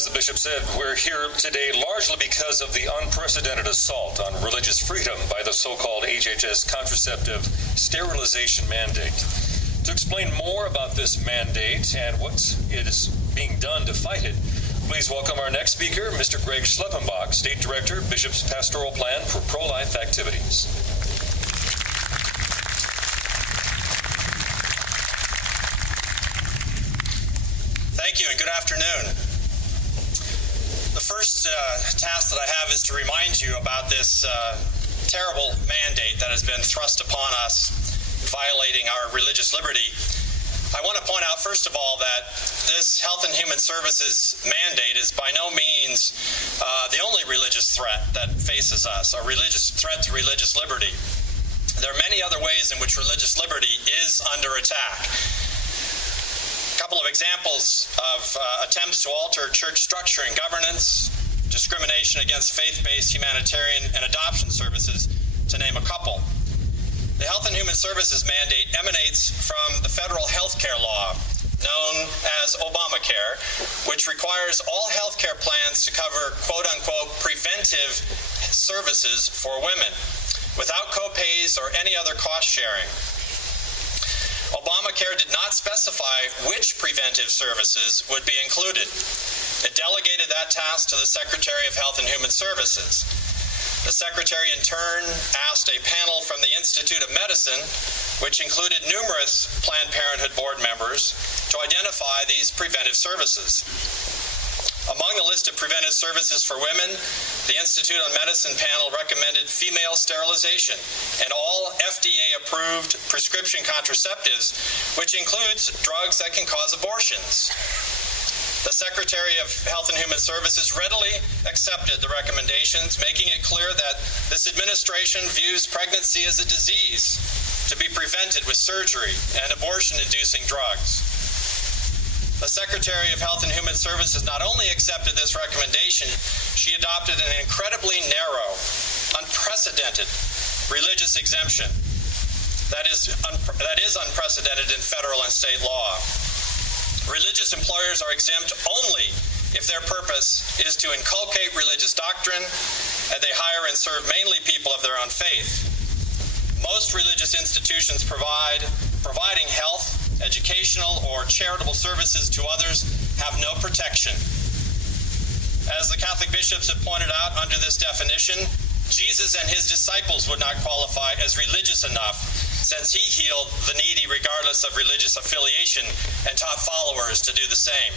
as the bishop said, we're here today largely because of the unprecedented assault on religious freedom by the so-called HHS contraceptive sterilization mandate. To explain more about this mandate and what is being done to fight it, please welcome our next speaker, Mr. Greg Schleppenbach, State Director, Bishop's Pastoral Plan for Pro-Life Activities. Thank you and good afternoon. The first task that I have is to remind you about this terrible mandate that has been thrust upon us, violating our religious liberty. I want to point out, first of all, that this Health and Human Services mandate is by no means the only religious threat that faces us, a religious threat to religious liberty. There are many other ways in which religious liberty is under attack. A couple of examples of attempts to alter church structure and governance, discrimination against faith-based humanitarian and adoption services, to name a couple. The Health and Human Services mandate emanates from the federal health care law, known as Obamacare, which requires all health care plans to cover quote-unquote preventive services for women, without co-pays or any other cost sharing. Obamacare did not specify which preventive services would be included. It delegated that task to the Secretary of Health and Human Services. The Secretary in turn asked a panel from the Institute of Medicine, which included numerous Planned Parenthood board members, to identify these preventive services. Among the list of preventive services for women, the Institute on Medicine panel recommended female sterilization and all FDA-approved prescription contraceptives, which includes drugs that can cause abortions. The Secretary of Health and Human Services readily accepted the recommendations, making it clear that this administration views pregnancy as a disease to be prevented with surgery and abortion-inducing drugs. The Secretary of Health and Human Services not only accepted this recommendation, she adopted an incredibly narrow, unprecedented religious exemption that is unprecedented in federal and state law. Religious employers are exempt only if their purpose is to inculcate religious doctrine and they hire and serve mainly people of their own faith. Most religious institutions providing health, educational, or charitable services to others have no protection. As the Catholic bishops have pointed out, under this definition, Jesus and his disciples would not qualify as religious enough, since he healed the needy regardless of religious affiliation and taught followers to do the same.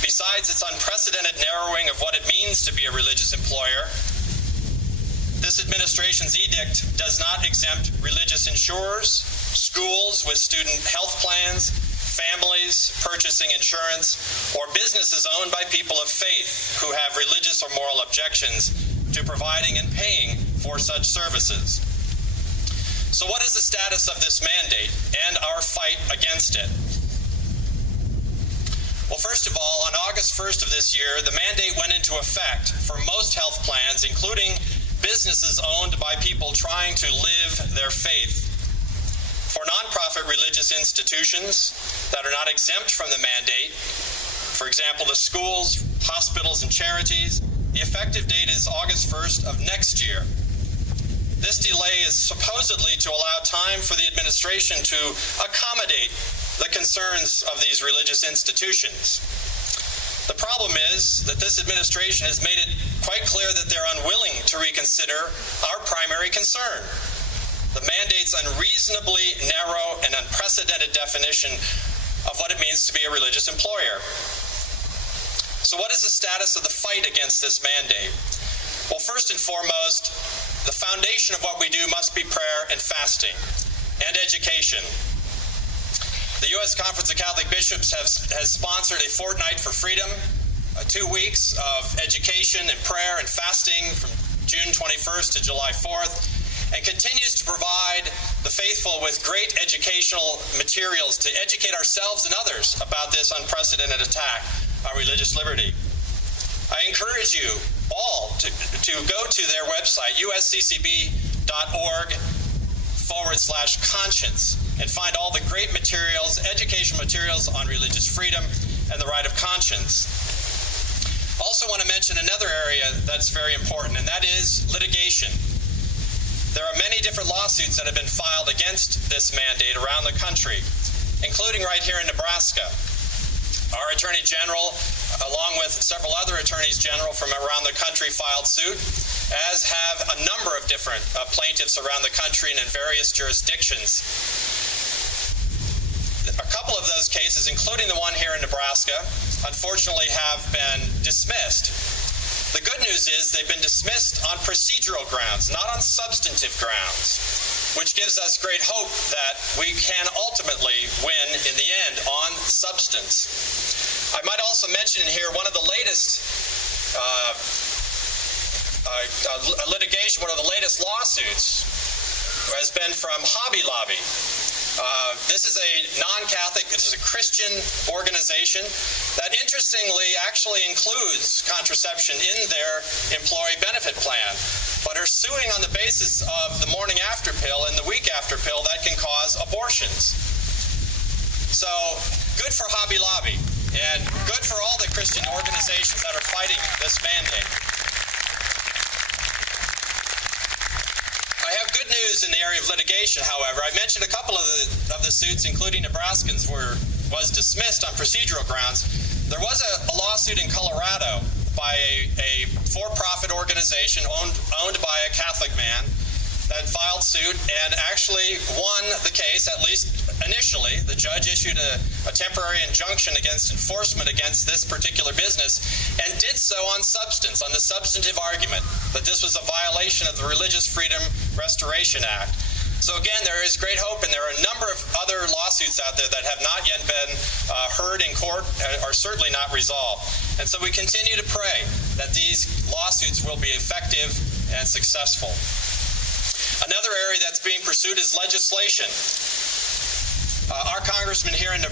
Besides its unprecedented narrowing of what it means to be a religious employer, this administration's edict does not exempt religious insurers, schools with student health plans, families purchasing insurance, or businesses owned by people of faith who have religious or moral objections to providing and paying for such services. So what is the status of this mandate and our fight against it? Well, first of all, on August 1st of this year, the mandate went into effect for most health plans, including businesses owned by people trying to live their faith. For nonprofit religious institutions that are not exempt from the mandate, for example, the schools, hospitals, and charities, the effective date is August 1st of next year. This delay is supposedly to allow time for the administration to accommodate the concerns of these religious institutions. The problem is that this administration has made it quite clear that they're unwilling to reconsider our primary concern: the mandate's unreasonably narrow and unprecedented definition of what it means to be a religious employer. So what is the status of the fight against this mandate? Well, first and foremost, the foundation of what we do must be prayer and fasting and education. The U.S. Conference of Catholic Bishops has sponsored a Fortnight for Freedom, 2 weeks of education and prayer and fasting from June 21st to July 4th, and continues to provide the faithful with great educational materials to educate ourselves and others about this unprecedented attack on religious liberty. I encourage you all to go to their website, usccb.org/conscience, and find all the great materials, educational materials on religious freedom and the right of conscience. Also want to mention another area that's very important, and that is litigation. There are many different lawsuits that have been filed against this mandate around the country, including right here in Nebraska. Our Attorney General, along with several other Attorneys General from around the country, filed suit, as have a number of different plaintiffs around the country and in various jurisdictions. A couple of those cases, including the one here in Nebraska, unfortunately have been dismissed. The good news is they've been dismissed on procedural grounds, not on substantive grounds, which gives us great hope that we can ultimately win in the end on substance. I might also mention in here one of the latest litigation, one of the latest lawsuits has been from Hobby Lobby. This is a non-Catholic, this is a Christian organization that interestingly actually includes contraception in their employee benefit plan, but are suing on the basis of the morning after pill and the week after pill that can cause abortions. So good for Hobby Lobby and good for all the Christian organizations that are fighting this mandate. I have good news in the area of litigation, however. I mentioned a couple of the suits, including Nebraskans, was dismissed on procedural grounds. There was a lawsuit in Colorado by a for-profit organization owned by a Catholic man that filed suit and actually won the case, at least initially. The judge issued a temporary injunction against enforcement against this particular business and did so on substance, on the substantive argument that this was a violation of the Religious Freedom Restoration Act. So again, there is great hope, and there are a number of other lawsuits out there that have not yet been heard in court, or certainly not resolved. And so we continue to pray that these lawsuits will be effective and successful. Another area that's being pursued is legislation. Our congressman here in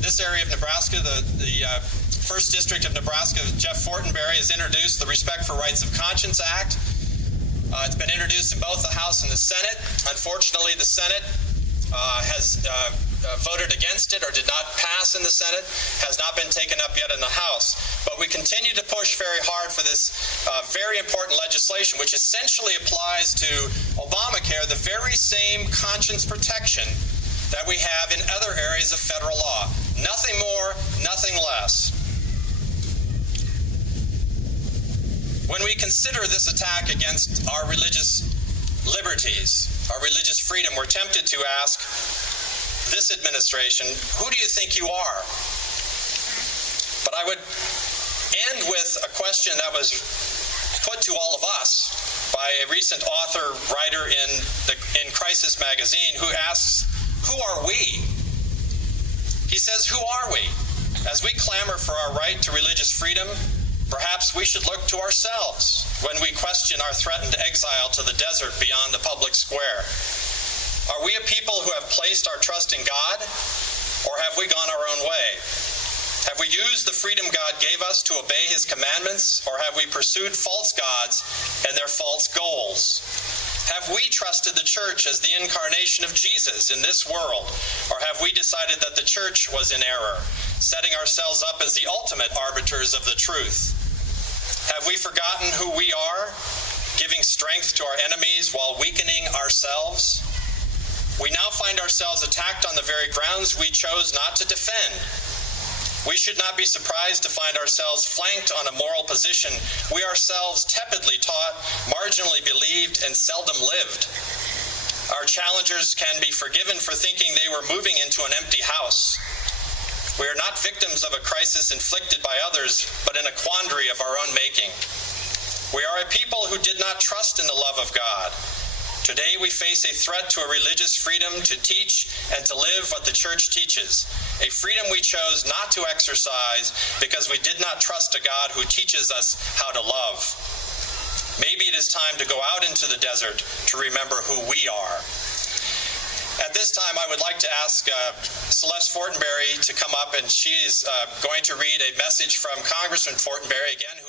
this area of Nebraska, the 1st District of Nebraska, Jeff Fortenberry, has introduced the Respect for Rights of Conscience Act. It's been introduced in both the House and the Senate. Unfortunately, the Senate has voted against it or did not pass in the Senate, has not been taken up yet in the House. But we continue to push very hard for this very important legislation, which essentially applies to Obamacare the very same conscience protection that we have in other areas of federal law. Nothing more, nothing less. When we consider this attack against our religious liberties, our religious freedom, we're tempted to ask this administration, who do you think you are? But I would end with a question that was put to all of us by a recent writer in Crisis magazine, who asks, who are we? He says, who are we? As we clamor for our right to religious freedom, perhaps we should look to ourselves when we question our threatened exile to the desert beyond the public square. Are we a people who have placed our trust in God, or have we gone our own way? Have we used the freedom God gave us to obey His commandments, or have we pursued false gods and their false goals? Have we trusted the church as the incarnation of Jesus in this world, or have we decided that the church was in error, setting ourselves up as the ultimate arbiters of the truth? Have we forgotten who we are, giving strength to our enemies while weakening ourselves? We now find ourselves attacked on the very grounds we chose not to defend. We should not be surprised to find ourselves flanked on a moral position we ourselves tepidly taught, marginally believed, and seldom lived. Our challengers can be forgiven for thinking they were moving into an empty house. We are not victims of a crisis inflicted by others, but in a quandary of our own making. We are a people who did not trust in the love of God. Today we face a threat to a religious freedom to teach and to live what the church teaches, a freedom we chose not to exercise because we did not trust a God who teaches us how to love. Maybe it is time to go out into the desert to remember who we are. At this time, I would like to ask Celeste Fortenberry to come up, and she is going to read a message from Congressman Fortenberry again, who